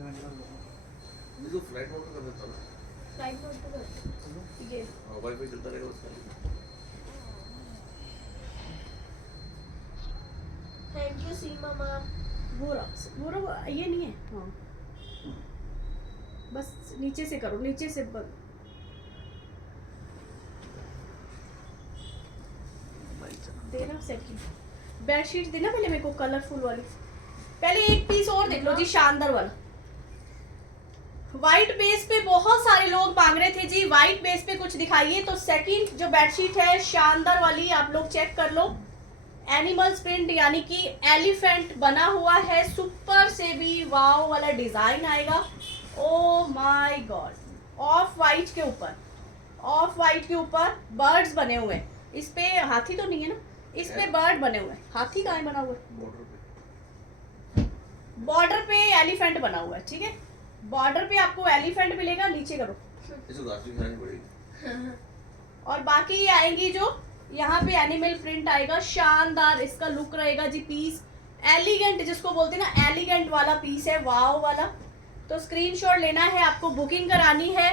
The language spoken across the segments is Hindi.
इसको फ्लाइट मोड पे कर देता हूँ। फ्लाइट मोड पे कर ये वाईफाई चलता रहेगा उसका। Thank you Seema ma'am. वो ये नहीं है। हाँ बस नीचे से करो, नीचे से देना सेकंड बेडशीट देना पहले मेरे को कलरफुल वाली। पहले एक पीस और देख लो जी, शानदार वाला व्हाइट बेस पे। बहुत सारे लोग मांग रहे थे जी व्हाइट बेस पे कुछ दिखाइए, तो सेकंड जो बेडशीट है शानदार वाली आप लोग चेक कर लो। एनिमल्स प्रिंट यानी कि एलिफेंट बना हुआ है, सुपर से भी वाव वाला डिजाइन आएगा। ओ माय गॉड, ऑफ वाइट के ऊपर, ऑफ वाइट के ऊपर बर्ड्स बने हुए हैं। इस पे हाथी तो नहीं है ना, इस पे बर्ड बने हुए हैं। हाथी कहाँ बना हुआ है? बॉर्डर पे एलिफेंट बना हुआ है। ठीक है, बॉर्डर पे आपको एलिफेंट मिलेगा। नीचे करो और बाकी ये आएंगी जो यहाँ पे एनिमल प्रिंट आएगा। शानदार इसका लुक रहेगा जी। पीस एलिगेंट जिसको बोलते हैं ना, एलिगेंट वाला पीस है, वाव वाला। तो स्क्रीनशॉट लेना है आपको, बुकिंग करानी है।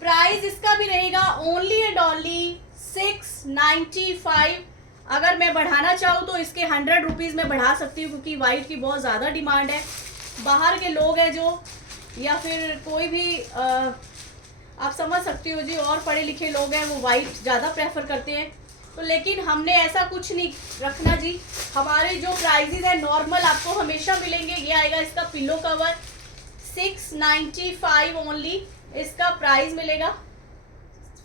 प्राइस इसका भी रहेगा ओनली एंड ओनली 695। अगर मैं बढ़ाना चाहूँ तो इसके 100 रुपीज़ में बढ़ा सकती हूँ, क्योंकि वाइट की बहुत ज़्यादा डिमांड है। बाहर के लोग हैं जो, या फिर कोई भी आप समझ सकती हो जी, और पढ़े लिखे लोग हैं वो वाइट ज़्यादा प्रेफर करते हैं। तो लेकिन हमने ऐसा कुछ नहीं रखना जी। हमारे जो प्राइजेज है नॉर्मल आपको हमेशा मिलेंगे। ये आएगा इसका पिलो कवर 695 ओनली, इसका प्राइस मिलेगा।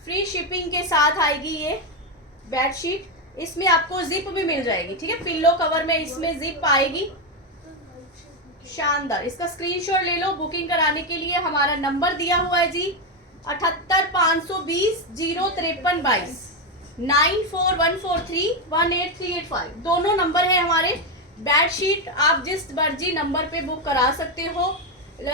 फ्री शिपिंग के साथ आएगी ये बेडशीट। इसमें आपको जिप भी मिल जाएगी। ठीक है, पिलो कवर में इसमें जिप आएगी। शानदार, इसका स्क्रीनशॉट ले लो। बुकिंग कराने के लिए हमारा नंबर दिया हुआ है जी 78 520 053 9414318385। दोनों नंबर है हमारे। बेडशीट आप जिस मर्जी नंबर पे बुक करा सकते हो।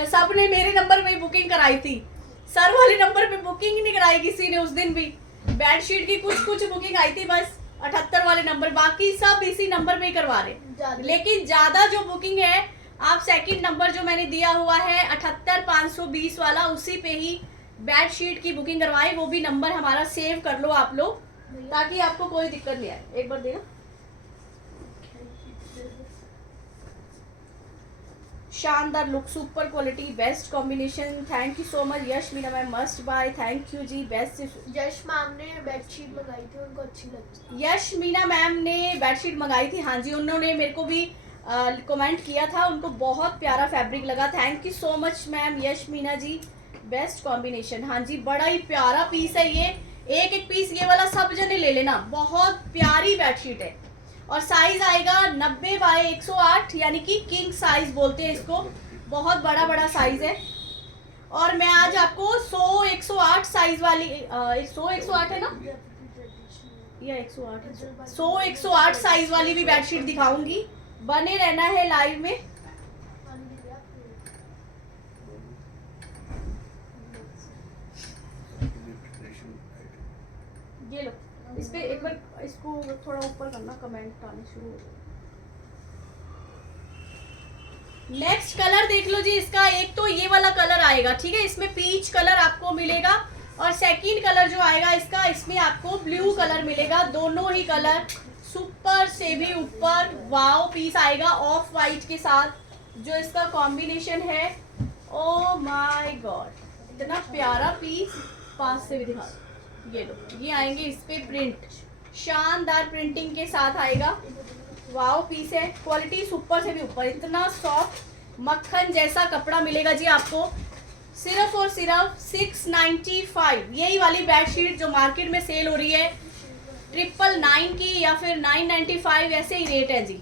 सब ने मेरे नंबर पे बुकिंग कराई थी, सर वाले नंबर पे बुकिंग नहीं कराई किसी ने उस दिन भी। बेडशीट की कुछ बुकिंग आई थी बस 78 वाले नंबर, बाकी सब इसी नंबर पे ही करवा रहे। लेकिन ज्यादा जो बुकिंग है आप सेकंड नंबर जो मैंने दिया हुआ है 78 520 वाला, उसी पे ही बेडशीट की बुकिंग करवाएं। वो भी नंबर हमारा सेव कर लो आप लोग, ताकि आपको कोई दिक्कत नहीं आए। एक बार देना। शानदार look, super quality, best combination. Thank you so much Yash Meena ma'am, must buy. Thank you जी, बेस्ट। यश मैम ने बेडशीट मंगाई थी, उनको अच्छी लगी। यश मीना मैम ने बेडशीट मंगाई थी, हाँ जी, उन्होंने मेरे को भी कमेंट किया था, उनको बहुत प्यारा फैब्रिक लगा। Thank you so much ma'am Yash Meena ji, best combination. हाँ जी, बड़ा ही प्यारा पीस है ये। एक एक पीस ये वाला सब जने ले लेना, बहुत प्यारी बेडशीट है। और साइज आएगा 90 बाय 108, यानी कि किंग साइज बोलते हैं इसको। बहुत बड़ा साइज है। और मैं आज आपको 100-108 साइज वाली 100-108 है ना, या 108 है, 100-108 साइज वाली भी बेडशीट दिखाऊंगी। बने रहना है लाइव में। ये लो, इस पे एक बार इसको थोड़ा ऊपर करना, कमेंट आने शुरू हो जाए। नेक्स्ट कलर देख लो जी इसका। एक तो ये वाला कलर आएगा, ठीक है, इसमें पीच कलर आपको मिलेगा। और सेकंड कलर जो आएगा इसका, इसमें आपको ब्लू कलर मिलेगा। दोनों ही कलर सुपर से भी ऊपर वाव पीस आएगा ऑफ वाइट के साथ। जो इसका कॉम्बिनेशन है, ओ माय गॉड, इतना प्यारा पीस। पास से भी दिखा, ये लो, ये आएंगे इस पे प्रिंट, शानदार प्रिंटिंग के साथ आएगा। वाव पीस है, क्वालिटी सुपर से भी ऊपर। इतना सॉफ्ट मक्खन जैसा कपड़ा मिलेगा जी आपको। सिर्फ और सिर्फ 695। यही वाली बेडशीट जो मार्केट में सेल हो रही है 999 की या फिर 995, ऐसे ही रेट है जी।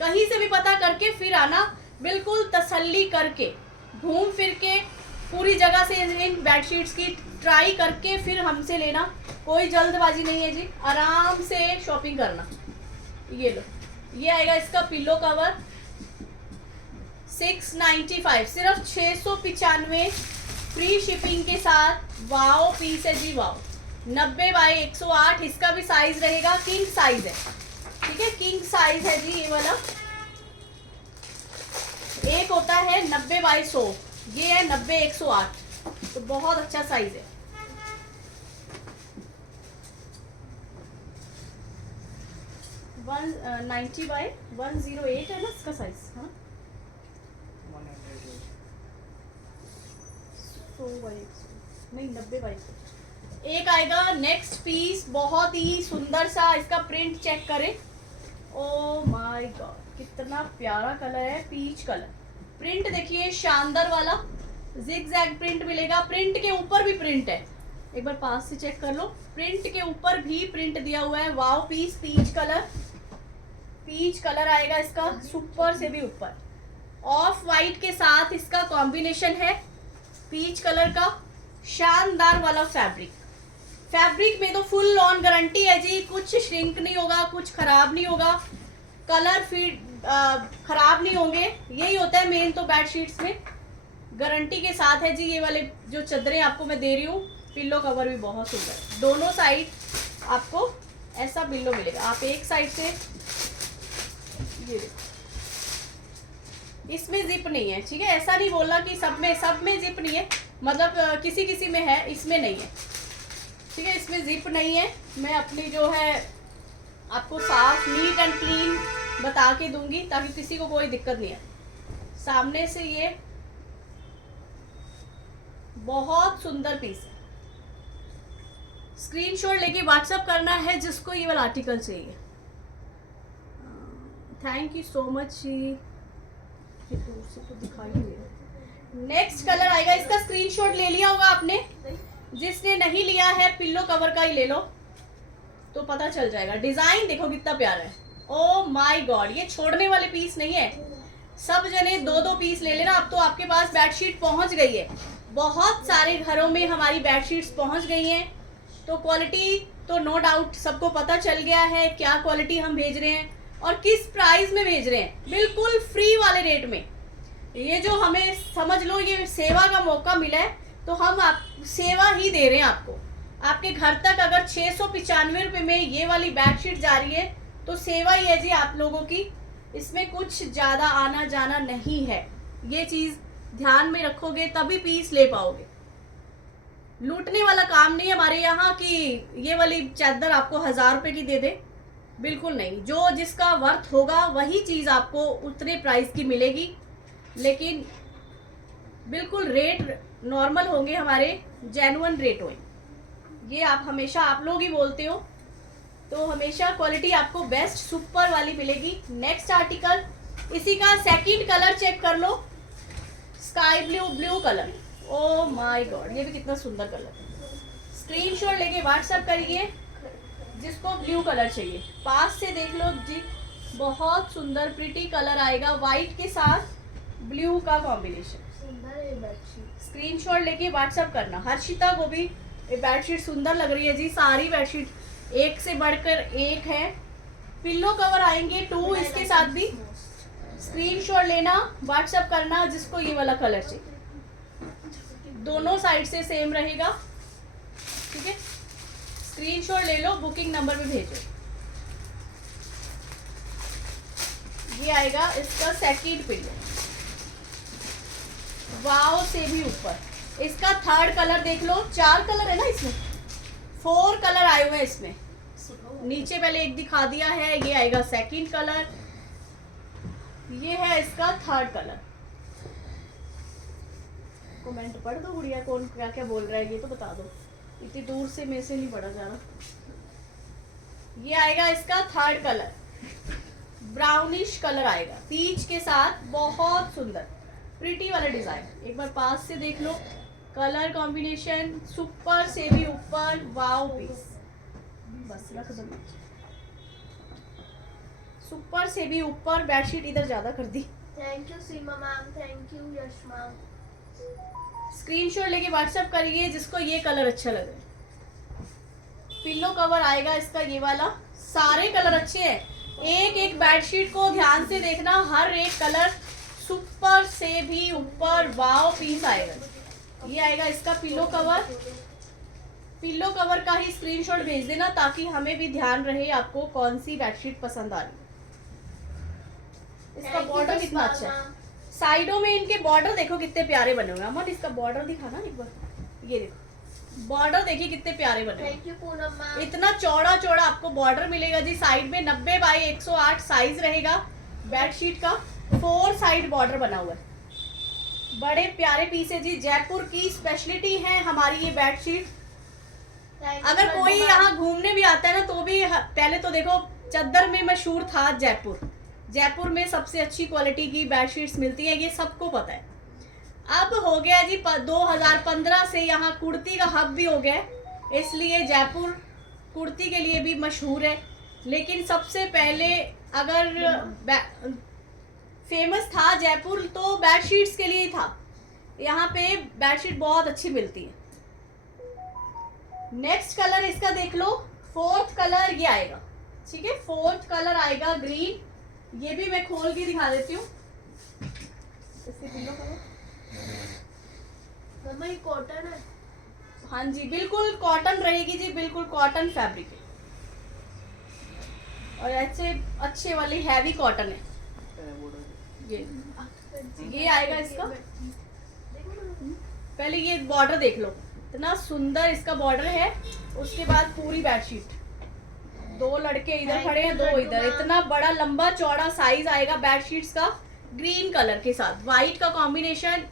कहीं से भी पता करके फिर आना, बिल्कुल तसल्ली करके, घूम फिर के पूरी जगह से इन बेडशीट्स की ट्राई करके फिर हमसे लेना। कोई जल्दबाजी नहीं है जी, आराम से शॉपिंग करना। ये लो, ये आएगा इसका पिलो कवर 695, सिर्फ 695 फ्री शिपिंग के साथ। वाओ पीस है जी, वाओ। 90 बाय 108, इसका भी साइज रहेगा, किंग साइज है, ठीक है, किंग साइज है जी ये वाला। एक होता है 90 बाय 100, ये है 90-108, तो बहुत अच्छा साइज है। वन 90/108 है ना इसका साइज, हाँ 100/100 नहीं 90/100। एक आएगा नेक्स्ट पीस, बहुत ही सुंदर सा, इसका प्रिंट चेक करें। ओ माय गॉड कितना प्यारा कलर है, पीच कलर। प्रिंट देखिए शानदार वाला, जिग-जैग प्रिंट मिलेगा। प्रिंट के ऊपर भी प्रिंट है, एक बार पास से चेक कर लो। प्रिंट के ऊपर भी प्रिंट दिया हुआ है। Wow piece, peach colour, peach colour आएगा इसका, सुपर से भी ऊपर। ऑफ वाइट के साथ इसका कॉम्बिनेशन है पीच कलर का। शानदार वाला फैब्रिक, फैब्रिक में तो फुल ऑन गारंटी है जी, कुछ श्रिंक नहीं होगा, कुछ खराब नहीं होगा, कलर फिट खराब नहीं होंगे। यही होता है मेन तो बेडशीट्स में, गारंटी के साथ है जी। ये वाले जो चादरें आपको मैं दे रही हूँ, पिल्लो कवर भी बहुत सुंदर है। दोनों साइड आपको ऐसा पिल्लो मिलेगा। आप एक साइड से ये देखो, इसमें जिप नहीं है, ठीक है। ऐसा नहीं बोलना कि सब में जिप नहीं है, मतलब किसी किसी में है, इसमें नहीं है, ठीक है। इसमें जिप नहीं है। मैं अपनी जो है आपको साफ नीट एंड क्लीन बता के दूंगी ताकि किसी को कोई दिक्कत नहीं है। सामने से ये बहुत सुंदर पीस है। स्क्रीनशॉट लेके व्हाट्सएप करना है जिसको ये वाला आर्टिकल चाहिए। थैंक यू सो मच जी। दूर से तो दिखाई नहीं दे रहा। नेक्स्ट कलर आएगा, इसका स्क्रीनशॉट ले लिया होगा आपने। जिसने नहीं लिया है पिल्लो कवर का ही ले लो तो पता चल जाएगा। डिजाइन देखो कितना प्यारा है। ओ माय गॉड, ये छोड़ने वाले पीस नहीं है। सब जने 2-2 पीस ले लेना। अब तो आपके पास बेडशीट पहुंच गई है, बहुत सारे घरों में हमारी बेडशीट्स पहुंच गई हैं, तो क्वालिटी तो नो डाउट सबको पता चल गया है क्या क्वालिटी हम भेज रहे हैं और किस प्राइस में भेज रहे हैं। बिल्कुल फ्री वाले रेट में। ये जो हमें समझ लो ये सेवा का मौका मिला है, तो हम आप सेवा ही दे रहे हैं आपको। आपके घर तक अगर 695 रुपये में ये वाली बेडशीट जा रही है तो सेवा ही है जी आप लोगों की। इसमें कुछ ज़्यादा आना जाना नहीं है। ये चीज़ ध्यान में रखोगे तभी पीस ले पाओगे। लूटने वाला काम नहीं है हमारे यहाँ कि ये वाली चादर आपको 1000 रुपये की दे दे, बिल्कुल नहीं। जो जिसका वर्थ होगा वही चीज़ आपको उतने प्राइस की मिलेगी, लेकिन बिल्कुल रेट नॉर्मल होंगे हमारे, जेन्युइन रेट होंगे। ये आप हमेशा आप लोग ही बोलते हो, तो हमेशा क्वालिटी आपको बेस्ट सुपर वाली मिलेगी। नेक्स्ट आर्टिकल, इसी का सेकंड कलर चेक कर लो, sky blue colour. Oh my God, ये भी कितना सुंदर कलर है। स्क्रीनशॉट लेके व्हाट्सएप करिए जिसको ब्लू कलर चाहिए। पास से देख लो जी, बहुत सुंदर प्रिटी कलर आएगा, वाइट के साथ ब्लू का कॉम्बिनेशन। सुंदर है बेडशीट। स्क्रीनशॉट लेके व्हाट्सएप करना। हर्षिता को भी ये बेडशीट सुंदर लग रही है जी। सारी बेडशीट एक से बढ़कर एक है। पिल्लो कवर आएंगे 2 इसके साथ भी। स्क्रीनशॉट लेना, व्हाट्सएप करना जिसको ये वाला कलर चाहिए। दोनों साइड से सेम रहेगा, ठीक है। स्क्रीनशॉट ले लो, बुकिंग नंबर पे भेजो। ये आएगा इसका सेकंड पिल्लो, वाव से भी ऊपर। इसका थर्ड कलर देख लो। 4 कलर है ना इसमें, 4 कलर आए हुए हैं इसमें। नीचे पहले एक दिखा दिया है, ये आएगा सेकंड कलर, ये है इसका थर्ड कलर। कमेंट पढ़ दो गुड़िया, कौन क्या क्या बोल रहा है ये तो बता दो। इतनी दूर से मेरे से नहीं पढ़ा जा रहा। ये आएगा इसका थर्ड कलर, ब्राउनिश कलर आएगा पीच के साथ, बहुत सुंदर प्रिटी वाला डिजाइन। एक बार पास से देख लो, कलर कॉम्बिनेशन सुपर से भी ऊपर, वाव पीस। बस रख दो, सुपर से भी ऊपर। बेडशीट इधर ज्यादा कर दी। Thank you Seema ma'am, thank you Yash ma'am. Screenshot लेके व्हाट्सएप करिए जिसको ये कलर अच्छा लगे। पिल्लो कवर आएगा इसका ये वाला। सारे कलर अच्छे हैं, एक एक बेडशीट को ध्यान से देखना, हर एक कलर सुपर से भी ऊपर, वाव पीस आएगा। ये आएगा इसका पिल्लो कवर। पिल्लो कवर का ही स्क्रीनशॉट भेज देना ताकि हमें भी ध्यान रहे आपको कौन सी बेडशीट पसंद आ रही है। इसका बॉर्डर कितना अच्छा है। साइडों में इनके बॉर्डर देखो कितने प्यारे बने हुए हैं। अमन इसका बॉर्डर दिखाना एक बार, ये देखो बॉर्डर देखिए कितने प्यारे बने हुए हैं। Thank you Poonam ma'am. इतना चौड़ा चौड़ा आपको बॉर्डर मिलेगा जी। साइड में 90 बाई 108 साइज रहेगा बेडशीट का। 4 साइड बॉर्डर बना हुआ है। बड़े प्यारे पीस है जी। जयपुर की स्पेशलिटी है हमारी ये बेडशीट। अगर कोई यहाँ घूमने भी आता है ना तो भी पहले तो देखो चद्दर में मशहूर था जयपुर। जयपुर में सबसे अच्छी क्वालिटी की बेडशीट्स मिलती है, ये सबको पता है। अब हो गया जी 2015 से यहाँ कुर्ती का हब भी हो गया है, इसलिए जयपुर कुर्ती के लिए भी मशहूर है। लेकिन सबसे पहले अगर फेमस था जयपुर तो बेडशीट्स के लिए ही था। यहाँ पे बेडशीट बहुत अच्छी मिलती है। नेक्स्ट कलर इसका देख लो। 4th कलर ये आएगा, ठीक है। 4th कलर आएगा ग्रीन। ये भी मैं खोल के दिखा देती हूँ। इसके पिलो करो। मम्मा ये कॉटन है। हाँ जी बिल्कुल कॉटन रहेगी जी, बिल्कुल कॉटन फैब्रिक है और ऐसे अच्छे वाली हैवी कॉटन है। ये आएगा इसका। पहले ये बॉर्डर देख लो, इतना सुंदर इसका बॉर्डर है। उसके बाद पूरी बेडशीट, 2 लड़के इधर खड़े हैं 2 इधर। इतना बड़ा लंबा चौड़ा साइज आएगा बेडशीट्स का ग्रीन कलर के साथ। व्हाइट का कॉम्बिनेशन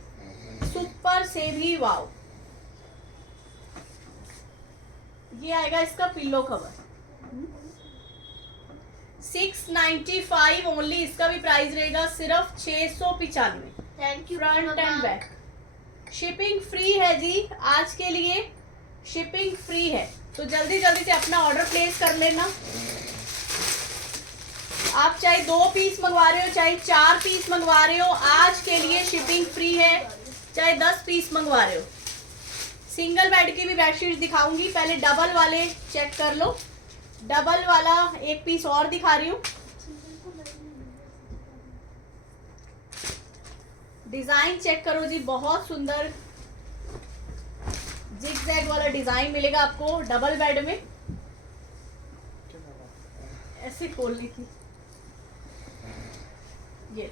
सुपर से भी वाव। ये आएगा इसका पिल्लो कवर। 695 ओनली। इसका भी प्राइस रहेगा सिर्फ 695। Thank you front end back. Shipping free है जी। आज के लिए शिपिंग फ्री है, तो जल्दी जल्दी से अपना ऑर्डर प्लेस कर लेना। आप चाहे 2 पीस मंगवा रहे हो चाहे 4 पीस मंगवा रहे हो, आज के लिए शिपिंग फ्री है। चाहे 10 पीस मंगवा रहे हो। सिंगल बेड की भी बेडशीट दिखाऊंगी, पहले डबल वाले चेक कर लो। डबल वाला एक पीस और दिखा रही हूँ। डिजाइन चेक करो जी, बहुत सुंदर जिग-जैग वाला डिजाइन मिलेगा आपको डबल बेड में। ऐसे खोलनी थी ये।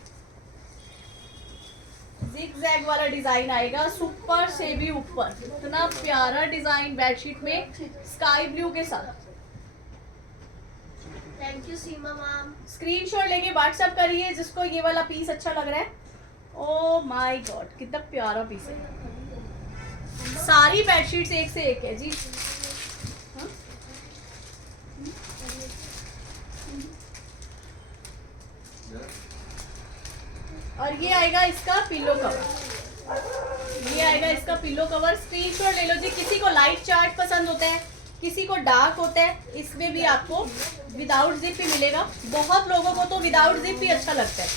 जिग-जैग वाला डिजाइन आएगा सुपर से भी ऊपर। इतना प्यारा डिजाइन बेडशीट में स्काई ब्लू के साथ। Thank you Seema ma'am. Screenshot लेके व्हाट्सएप करिए जिसको ये वाला पीस अच्छा लग रहा है। ओ माय गॉड कितना प्यारा पीस है। सारी बेडशीट्स एक से एक है जी। हाँ? और ये आएगा इसका पिलो कवर। ये आएगा इसका पिलो कवर। स्क्रीनशॉट ले लो जी। किसी को लाइट चार्ट पसंद होता है, किसी को डार्क होता है। इसमें भी आपको विदाउट जिप भी मिलेगा। बहुत लोगों को तो विदाउट जिप भी अच्छा लगता है।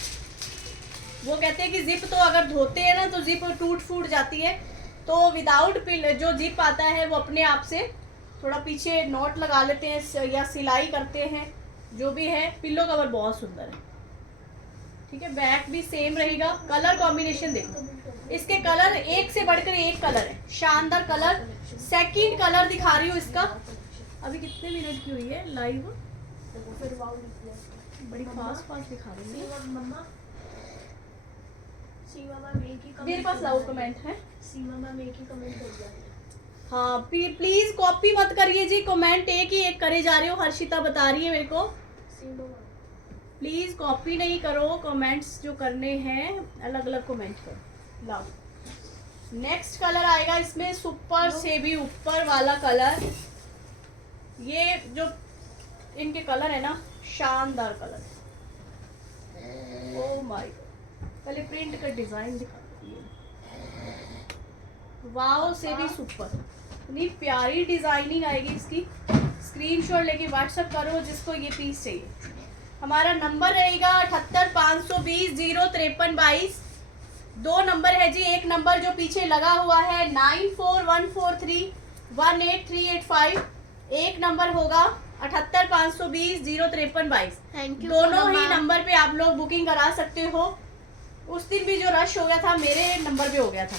वो कहते हैं कि जिप तो अगर धोते हैं ना तो जिप टूट फूट जाती है, तो विदाउट जो जिप आता है वो अपने आप से थोड़ा पीछे नॉट लगा लेते हैं या सिलाई करते हैं, जो भी है। पिल्लो कवर बहुत सुंदर है, ठीक है। बैक भी सेम रहेगा। कलर कॉम्बिनेशन देखो, इसके कलर एक से बढ़कर एक कलर है। शानदार कलर। सेकंड कलर दिखा रही हूँ इसका। अभी कितने मिनट की हुई है लाइव? बड़ी फास्ट दिखा रही है। मम्मा सीमा मैम एक ही मेरे पास लाओ कमेंट है। सीमा मैम एक ही कमेंट कर दिया। हाँ प्लीज कॉपी मत करिए जी। कमेंट एक ही एक करे जा रहे हो। हर्षिता बता रही है मेरे को। सीमा मैम प्लीज कॉपी नहीं करो, कमेंट्स जो करने हैं अलग अलग कमेंट करो। लाओ नेक्स्ट कलर आएगा इसमें सुपर से भी ऊपर वाला कलर। ये जो इनके कलर है ना, शानदार कलर। Oh my God. पहले प्रिंट का डिजाइन दिखा। वाओ से भी सुपर। इतनी प्यारी डिजाइनिंग आएगी इसकी। स्क्रीनशॉट लेके व्हाट्सएप करो जिसको ये पीस चाहिए। हमारा नंबर रहेगा 7852205322। 2 नंबर है जी। एक नंबर जो पीछे लगा हुआ है 9414318385। एक नंबर होगा 7852205322। Thank you. दोनों ही नंबर पे आप लोग बुकिंग करा सकते हो। उस दिन भी जो रश हो गया था मेरे नंबर पे हो गया था,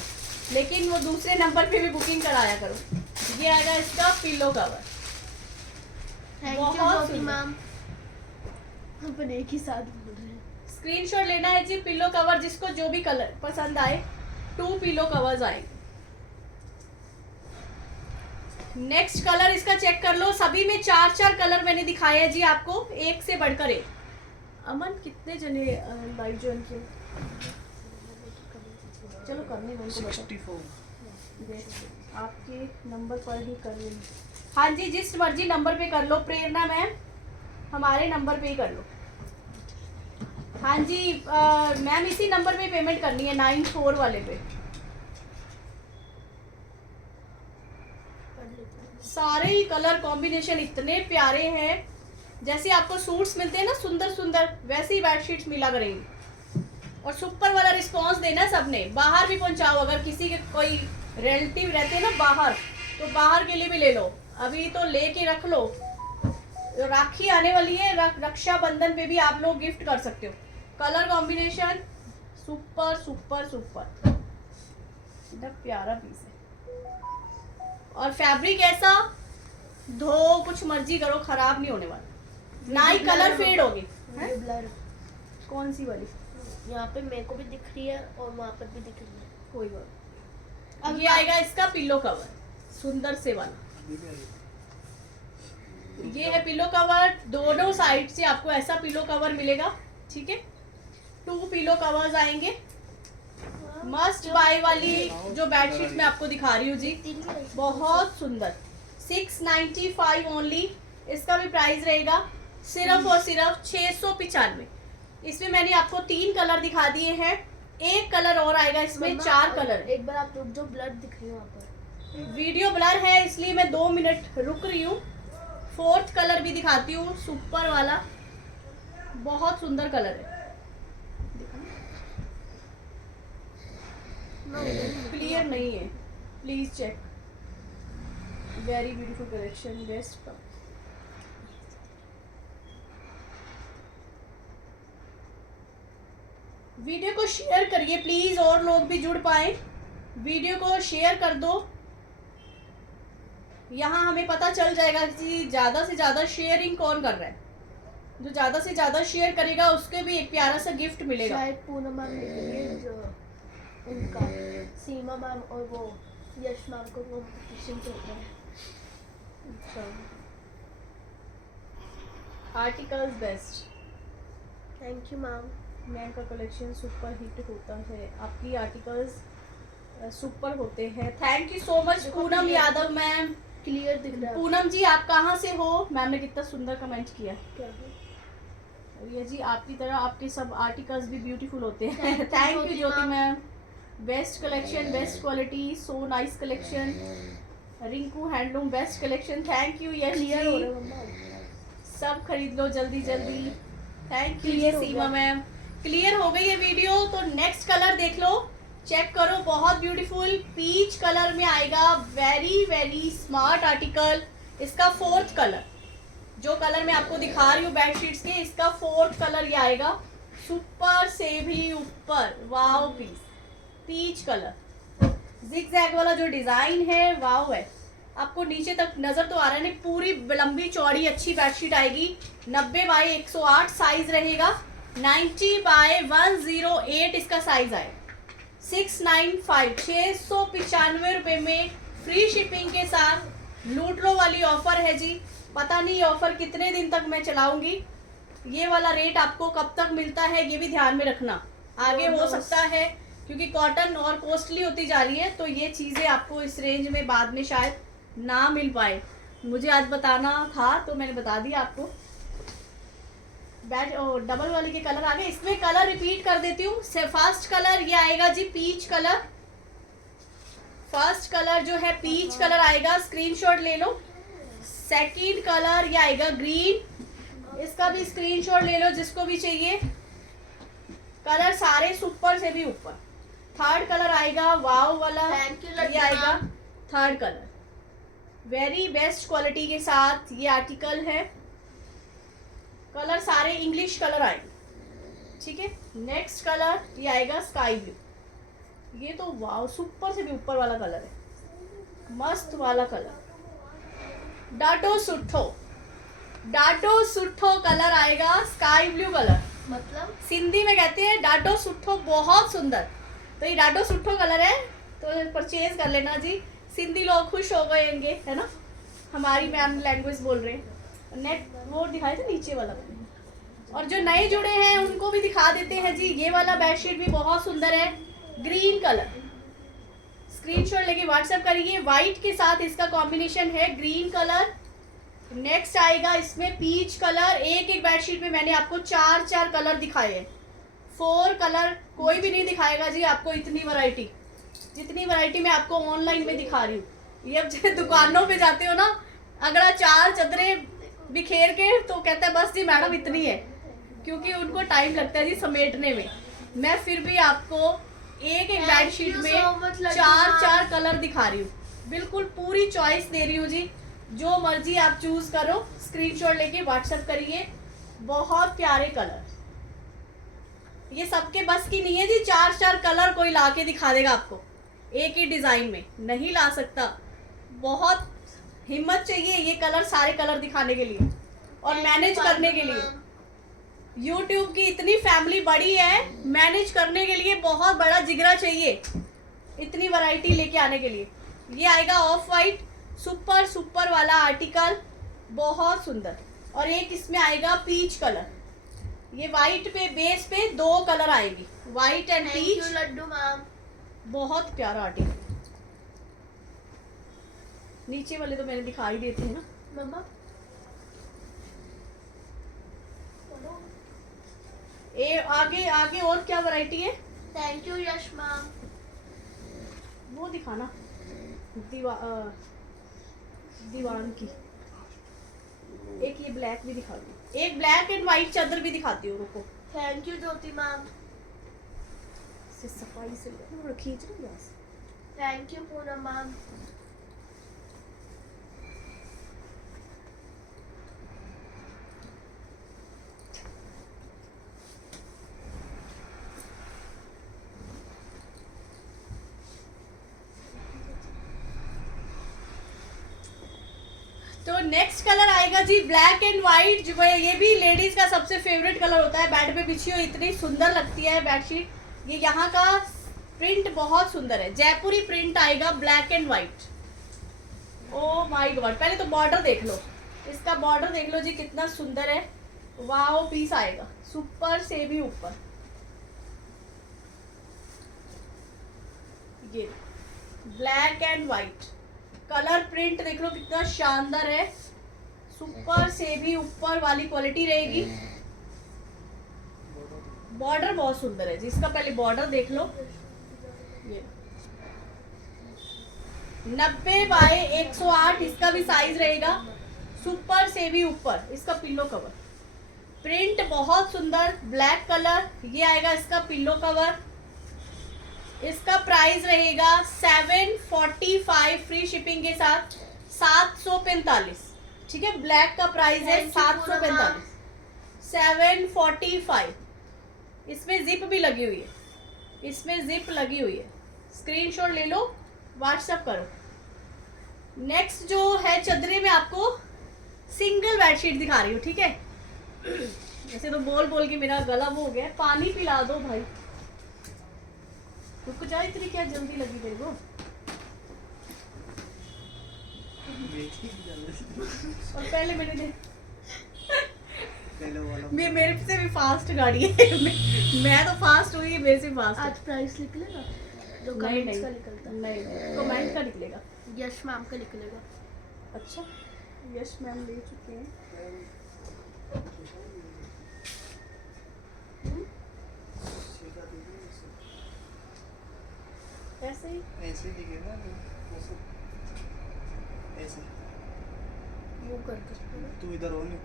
लेकिन वो दूसरे नंबर पे भी बुकिंग कराया करो। ये आएगा इसका पिलो कवर। थैंक यू बहुत ज्योति मैम। अपन एक ही साथ बोल रहे हैं। स्क्रीनशॉट लेना है जी। पिलो कवर जिसको जो भी कलर पसंद आए, 2 पिलो कवर्स आएंगे। नेक्स्ट कलर इसका चेक कर लो। सभी में 4-4 कलर मैंने दिखाए हैं जी आपको, एक से बढ़कर एक। अमन कितने जने लाइव ज्वाइन किए? चलो करने दो उनको, 64 आपके नंबर पर ही कर लेंगे। हाँ जी, जिस मर्जी नंबर पे कर लो। प्रेरणा मैम हमारे नंबर पे ही कर लो। हाँ जी मैम इसी नंबर पे पेमेंट करनी है, 94 वाले पे। सारे ही कलर कॉम्बिनेशन इतने प्यारे हैं, जैसे आपको सूट्स मिलते हैं ना सुंदर सुंदर, वैसे ही बेडशीट्स मिला करेंगी। और सुपर वाला रिस्पांस देना सबने। बाहर भी पहुंचाओ, अगर किसी के कोई रिलेटिव रहते हैं ना बाहर, तो बाहर के लिए भी ले लो, अभी तो लेके रख लो। राखी आने वाली है, रक्षाबंधन पे भी आप लोग गिफ्ट कर सकते हो। Colour combination super super super, इतना प्यारा पीस है। और फैब्रिक ऐसा, धो कुछ मर्जी करो खराब नहीं होने वाला, ना ही कलर फेड होगी। ब्लर कौन सी वाली? यहाँ पे मेरे को भी दिख रही है और वहाँ पर भी दिख रही है। कोई बात। अब ये आएगा इसका पिलो कवर, सुंदर से वाला। ये है पिलो कवर, दोनों साइड से आपको ऐसा पिलो कवर मिलेगा, ठीक है। 2 पिलो कवर्स आएंगे। मस्ट बाय वाली जो बेडशीट मैं आपको दिखा रही हूँ जी, बहुत सुंदर। 695 ओनली, इसका भी प्राइस रहेगा सिर्फ और सिर्फ 695। इसमें मैंने आपको 3 कलर दिखा दिए हैं, एक कलर और आएगा इसमें, 4 कलर। एक बार आप जो ब्लर दिख रही है वहाँ पर, वीडियो ब्लर है इसलिए मैं 2 मिनट रुक रही हूँ। 4th कलर भी दिखाती हूँ, सुपर वाला, बहुत सुंदर कलर है। क्लियर नहीं है, please check. Very beautiful collection, best. Video को शेयर करिए प्लीज, और लोग भी जुड़ पाए। वीडियो को शेयर कर दो, यहाँ हमें पता चल जाएगा कि ज्यादा से ज्यादा शेयरिंग कौन कर रहा है। जो ज्यादा से ज्यादा शेयर करेगा उसके भी एक प्यारा सा गिफ्ट मिलेगा। शायद पूनम मैम मिलेंगे, जो उनका सीमा मैम और वो यश मैम को कॉम्पिटिशन चल रहा है। Articles best. Thank you ma'am. Ma'am का कलेक्शन सुपर हिट होता है, आपकी आर्टिकल्स सुपर होते हैं। Thank you so much Poonam Yadav ma'am. Clear दिख रहा है। पूनम जी आप कहाँ से हो? मैम ने कितना सुंदर कमेंट किया। क्या है? ये जी आपकी तरह आपके सब आर्टिकल्स भी ब्यूटीफुल होते हैं। Thank you Jyoti ma'am. Best collection, best quality, so nice collection. Rinku handloom best collection, thank you Yash clear हो जी। रहा है मम्मा। सब खरीद लो जल्दी जल्दी। थैंक यू Clear हो सीमा गया। मैम। क्लियर हो गई है वीडियो, तो नेक्स्ट कलर देख लो, चेक करो, बहुत ब्यूटीफुल पीच कलर में आएगा। Very very smart article. इसका 4th कलर, जो कलर मैं आपको दिखा रही हूँ बेडशीट्स के, इसका 4th कलर ये आएगा, सुपर से भी ऊपर। वाव पीस, पीच कलर, जिग-जैग वाला जो डिजाइन है वाव है। आपको नीचे तक नजर तो आ रहा है नहीं, पूरी लंबी चौड़ी अच्छी बेडशीट आएगी। 90 बाय 108 साइज रहेगा, 90 बाय 108 इसका साइज आएगा। 695 695 रुपए में फ्री शिपिंग के साथ लूट लो वाली ऑफर है जी। पता नहीं ये ऑफर कितने दिन तक मैं चलाऊंगी, ये वाला रेट आपको कब तक मिलता है ये भी ध्यान में रखना। आगे हो सकता है क्योंकि कॉटन और कॉस्टली होती जा रही है, तो ये चीज़ें आपको इस रेंज में बाद में शायद ना मिल पाए। मुझे आज बताना था तो मैंने बता दिया आपको। बैड डबल वाले के कलर आ गए। इसमें कलर रिपीट कर देती हूँ। फर्स्ट कलर ये आएगा जी पीच कलर। फर्स्ट कलर जो है पीच कलर आएगा, स्क्रीनशॉट ले लो। सेकंड कलर ये आएगा ग्रीन, इसका भी स्क्रीनशॉट ले लो जिसको भी चाहिए। कलर सारे सुपर से भी ऊपर। थर्ड कलर आएगा वाव वाला, Thank you, ये लड्डू आएगा ma'am. Third colour. Very best quality के साथ ये आर्टिकल है। कलर सारे इंग्लिश कलर आएंगे, ठीक है। नेक्स्ट कलर ये आएगा स्काई ब्लू। ये तो वाव सुपर से भी ऊपर वाला कलर है, मस्त वाला कलर। डाटो सुट्ठो कलर आएगा, स्काई ब्लू कलर। मतलब सिंधी में कहते हैं डाडो सुठो, बहुत सुंदर। तो ये डाडो सुठो कलर है, तो परचेज कर लेना जी। सिंधी लोग खुश हो गए होंगे, है ना। हमारी मैम लैंग्वेज बोल रहे हैं। नेट वो दिखाए थे नीचे वाला। और जो नए जुड़े हैं उनको भी दिखा देते हैं जी। ये वाला बेडशीट भी बहुत सुंदर है, ग्रीन कलर। स्क्रीनशॉट लेके व्हाट्सएप करिए। व्हाइट के साथ इसका कॉम्बिनेशन है ग्रीन कलर। नेक्स्ट आएगा इसमें पीच कलर। एक एक बेडशीट में मैंने आपको 4 कलर दिखाए हैं। 4 कलर कोई भी नहीं दिखाएगा जी आपको इतनी वैरायटी, जितनी वैरायटी मैं आपको ऑनलाइन में दिखा रही हूँ। ये अब जब दुकानों पे जाते हो ना, अगर 4 चादरें बिखेर के, तो कहता है बस जी मैडम इतनी है, क्योंकि उनको टाइम लगता है जी समेटने में। मैं फिर भी आपको एक एक बेडशीट में 4 कलर दिखा रही हूँ। बिल्कुल पूरी चॉइस दे रही हूँ जी, जो मर्जी आप चूज करो। स्क्रीनशॉट लेके व्हाट्सएप करिए। बहुत प्यारे कलर, ये सबके बस की नहीं है जी। 4 कलर कोई ला के दिखा देगा आपको एक ही डिजाइन में, नहीं ला सकता। बहुत हिम्मत चाहिए ये कलर, सारे कलर दिखाने के लिए और मैनेज करने के लिए। YouTube की इतनी फैमिली बड़ी है, मैनेज करने के लिए बहुत बड़ा जिगरा चाहिए इतनी वैरायटी लेके आने के लिए। ये आएगा ऑफ वाइट, सुपर वाला आर्टिकल, बहुत सुंदर। और एक इसमें आएगा पीच कलर। ये वाइट पे बेस पे 2 कलर आएगी, white and peach. Laddu ma'am, बहुत प्यारा आर्टिकल। नीचे वाले तो मैंने दिखाई देते हैं ना मम्मा। आगे आगे और क्या वैरायटी है? Thank you Yash ma'am. वो दिखाना दीवान की। एक ये ब्लैक भी दिखा दो, एक ब्लैक एंड व्हाइट चादर भी दिखाती हूँ, रुको। Thank you Jyoti ma'am. सफाई से खींच रही है। Thank you Poonam ma'am. तो नेक्स्ट कलर आएगा जी ब्लैक एंड व्हाइट। जो है ये भी लेडीज का सबसे फेवरेट कलर होता है। बेड पे बिछी हुई इतनी सुंदर लगती है बेडशीट। ये यहाँ का प्रिंट बहुत सुंदर है, जयपुरी प्रिंट आएगा black and white. O my God, पहले तो बॉर्डर देख लो, इसका बॉर्डर देख लो जी कितना सुंदर है। वाओ पीस आएगा, सुपर से भी ऊपर। ये black and white colour print देख लो कितना शानदार है। सुपर से भी ऊपर वाली क्वालिटी रहेगी। बॉर्डर बहुत सुंदर है जिसका, पहले बॉर्डर देख लो। ये 90 बाय 108 इसका भी साइज रहेगा। सुपर से भी ऊपर इसका पिल्लो कवर, प्रिंट बहुत सुंदर, ब्लैक कलर। ये आएगा इसका पिल्लो कवर। इसका प्राइस रहेगा 745 फ्री शिपिंग के साथ 745। ठीक है, ब्लैक का प्राइस है 745, 745। इसमें जिप भी लगी हुई है, इसमें जिप लगी हुई है। स्क्रीनशॉट ले लो, व्हाट्सएप करो। नेक्स्ट जो है चदरे में आपको सिंगल बेडशीट दिखा रही हूँ। ठीक है, ऐसे तो बोल बोल के मेरा गला वो हो गया। पानी पिला दो भाई, रुक जा, इतनी क्या जल्दी लगी तेरे को? और पहले मैंने दे मेरे से भी फास्ट गाड़ी है। मैं तो फास्ट हुई, मेरे से फास्ट। आज प्राइस निकलेगा जो नहीं कमेंट्स का निकलता है? नहीं, कमेंट का निकलेगा। यश मैम का निकलेगा। अच्छा, यश मैम ले चुके हैं। ऐसे ही ऐसे दिखेगा, ऐसे वो कर तू इधर हो, नहीं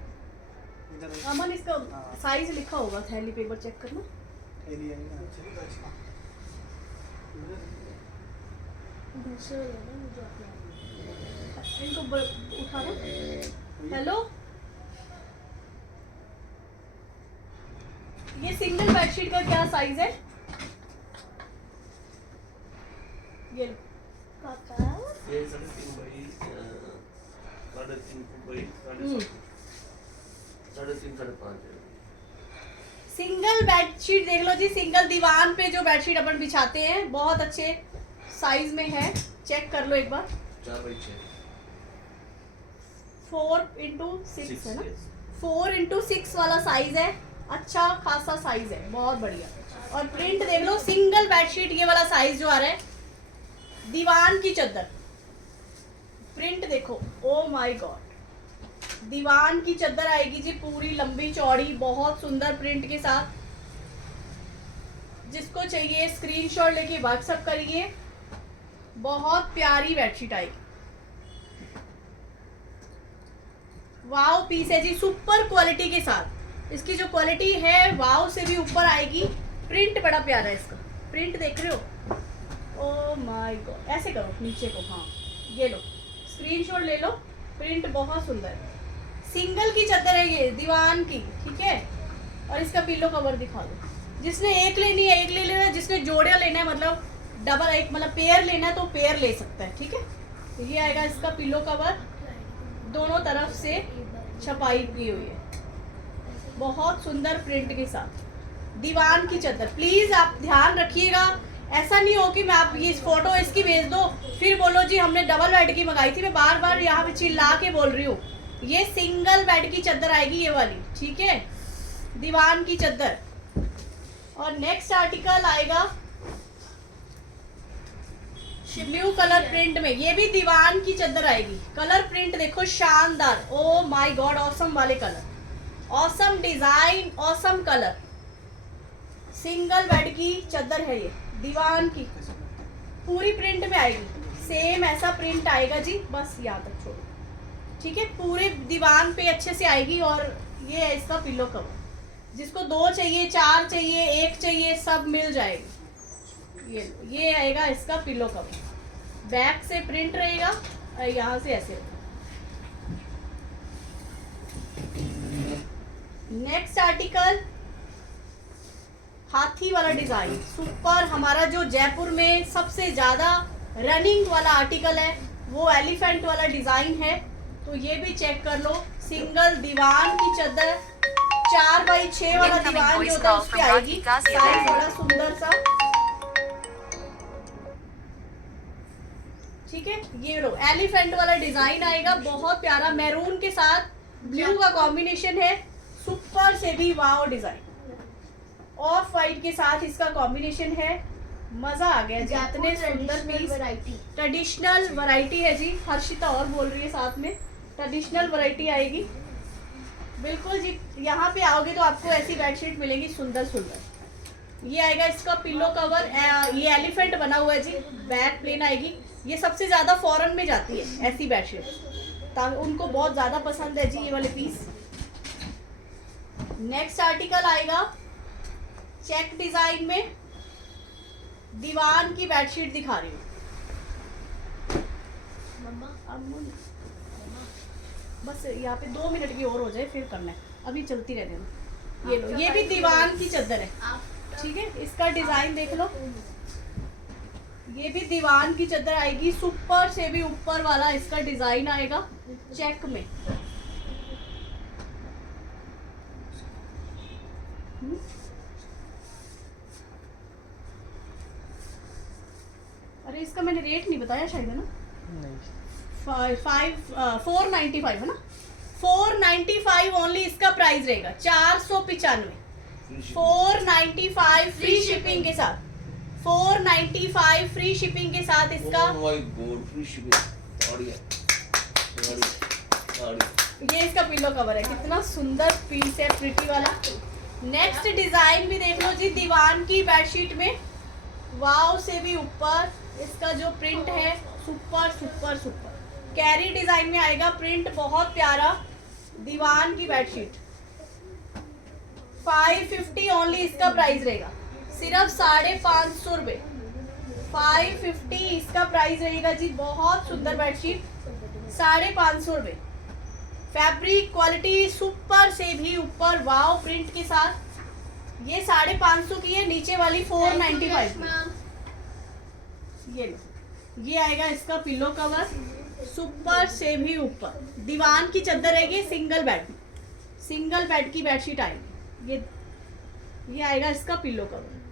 इधर हो। अमन, इसका साइज लिखा होगा, थैली पेपर चेक करना। थैली है ना, दूसरे वाला ना मुझे अपना इनको उठाना। हेलो, ये सिंगल बेडशीट का क्या साइज है? ये पापा ये 3.5 बाई 3.5 फुट बाई 3.5 है। सिंगल बेडशीट देख लो जी, सिंगल दीवान पे जो बेडशीट अपन बिछाते हैं, बहुत अच्छे साइज में है, चेक कर लो एक बार। 4x6 है ना, 4x6 वाला साइज है, अच्छा खासा साइज है, बहुत बढ़िया। और प्रिंट देख लो, सिंगल बेडशीट ये वाला साइज जो आ रहा है, दीवान की चद्दर, प्रिंट देखो, ओ माय गॉड, दीवान की चद्दर आएगी जी, पूरी लंबी चौड़ी, बहुत सुंदर प्रिंट के साथ। जिसको चाहिए स्क्रीनशॉट लेके व्हाट्सएप करिए, बहुत प्यारी बेडशीट आएगी। वाव पीस है जी, सुपर क्वालिटी के साथ, इसकी जो क्वालिटी है वाव से भी ऊपर आएगी। प्रिंट बड़ा प्यारा है इसका, प्रिंट देख रहे हो, ओ माय गॉड, ऐसे करो नीचे को, हाँ ये लो, स्क्रीनशॉट ले लो, प्रिंट बहुत सुंदर है। सिंगल की चद्दर है ये, दीवान की, ठीक है। और इसका पिलो कवर दिखा दो, जिसने एक लेनी है एक ले लेना, जिसने जोड़िया लेना है, मतलब डबल, एक मतलब पेयर लेना है तो पेयर ले सकता है, ठीक है। तो ये आएगा इसका पिलो कवर, दोनों तरफ से छपाई की हुई है, बहुत सुंदर प्रिंट के साथ, दीवान की चद्दर। प्लीज आप ध्यान रखिएगा, ऐसा नहीं हो कि मैं आप ये फोटो इसकी भेज दो फिर बोलो जी हमने डबल बेड की मंगाई थी। मैं बार बार यहाँ पे चिल्ला के बोल रही हूँ, ये सिंगल बेड की चद्दर आएगी ये वाली, ठीक है, दीवान की चद्दर। और नेक्स्ट आर्टिकल आएगा ब्लू कलर प्रिंट में, ये भी दीवान की चद्दर आएगी। कलर प्रिंट देखो शानदार, ओ माय गॉड, ऑसम वाले colour, awesome design, awesome colour, single bed की चद्दर है ये, दीवान की, पूरी प्रिंट में आएगी, सेम ऐसा प्रिंट आएगा जी, बस यहाँ तक छोड़ो, ठीक है, पूरे दीवान पे अच्छे से आएगी। और ये है इसका पिलो कवर, जिसको 2 चाहिए, 4 चाहिए, 1 चाहिए, सब मिल जाएगी। ये आएगा इसका पिलो कवर, बैक से प्रिंट रहेगा और यहाँ से ऐसे। नेक्स्ट आर्टिकल हाथी वाला डिजाइन, सुपर, हमारा जो जयपुर में सबसे ज्यादा रनिंग वाला आर्टिकल है वो एलिफेंट वाला डिजाइन है। तो ये भी चेक कर लो, सिंगल दीवान की चद्दर, 4x6 वाला दीवान जो होता है उस पे आएगी, साइज बड़ा सुंदर सा, ठीक है। ये लो एलिफेंट वाला डिजाइन आएगा, बहुत प्यारा, मैरून के साथ ब्लू का कॉम्बिनेशन है, सुपर से भी वाव डिजाइन, ऑफ वाइट के साथ इसका कॉम्बिनेशन है, मजा आ गया जी, इतने सुंदर पीस, ट्रेडिशनल वैरायटी है जी। हर्षिता और बोल रही है साथ में, ट्रेडिशनल वैरायटी आएगी, बिल्कुल जी। यहाँ पे आओगे तो आपको ऐसी बेडशीट मिलेगी सुंदर सुंदर। ये आएगा इसका पिलो कवर, ये एलिफेंट बना हुआ है जी, बैक प्लेन आएगी, ये सबसे ज्यादा फॉरेन में जाती है ऐसी बेडशीट, ताकि उनको बहुत ज्यादा पसंद है जी ये वाले पीस। नेक्स्ट आर्टिकल आएगा चेक डिजाइन में, दीवान की बेडशीट दिखा रही हूँ। बस यहाँ पे 2 मिनट की और हो जाए फिर करना है, अभी चलती रह देना। ये लो, ये भी दीवान की चद्दर है, ठीक है, इसका डिजाइन देख लो, ये भी दीवान की चद्दर आएगी, सुपर से भी ऊपर वाला इसका डिजाइन आएगा चेक में। अरे इसका मैंने रेट नहीं बताया शायद, है ना? नहीं, 495 है ना, 495 ओनली इसका प्राइस रहेगा, 495, 495 फ्री शिपिंग के साथ, 495 फ्री शिपिंग के साथ इसका। फ्री शिपिंग, ये इसका पिलो कवर है, कितना सुंदर पीस है, प्रिटी वाला। नेक्स्ट डिजाइन भी देख लो जी, दीवान की बेडशीट में, वाव से भी ऊपर इसका जो प्रिंट है, super super super, carry design में आएगा, प्रिंट बहुत प्यारा, दीवान की बेडशीट, 550 ओनली इसका प्राइस रहेगा, सिर्फ 550 रुपये, 550 इसका प्राइस रहेगा जी, बहुत सुंदर बेडशीट, 550 रुपये, फैब्रिक क्वालिटी सुपर से भी ऊपर, वाव प्रिंट के साथ। ये 550 की है, नीचे वाली 495 की। ये लो, ये आएगा इसका पिलो कवर, सुपर से भी ऊपर, दीवान की चद्दर रहेगी, सिंगल बेड की बेडशीट आएगी। ये ये आएगा इसका पिल्लो कवर।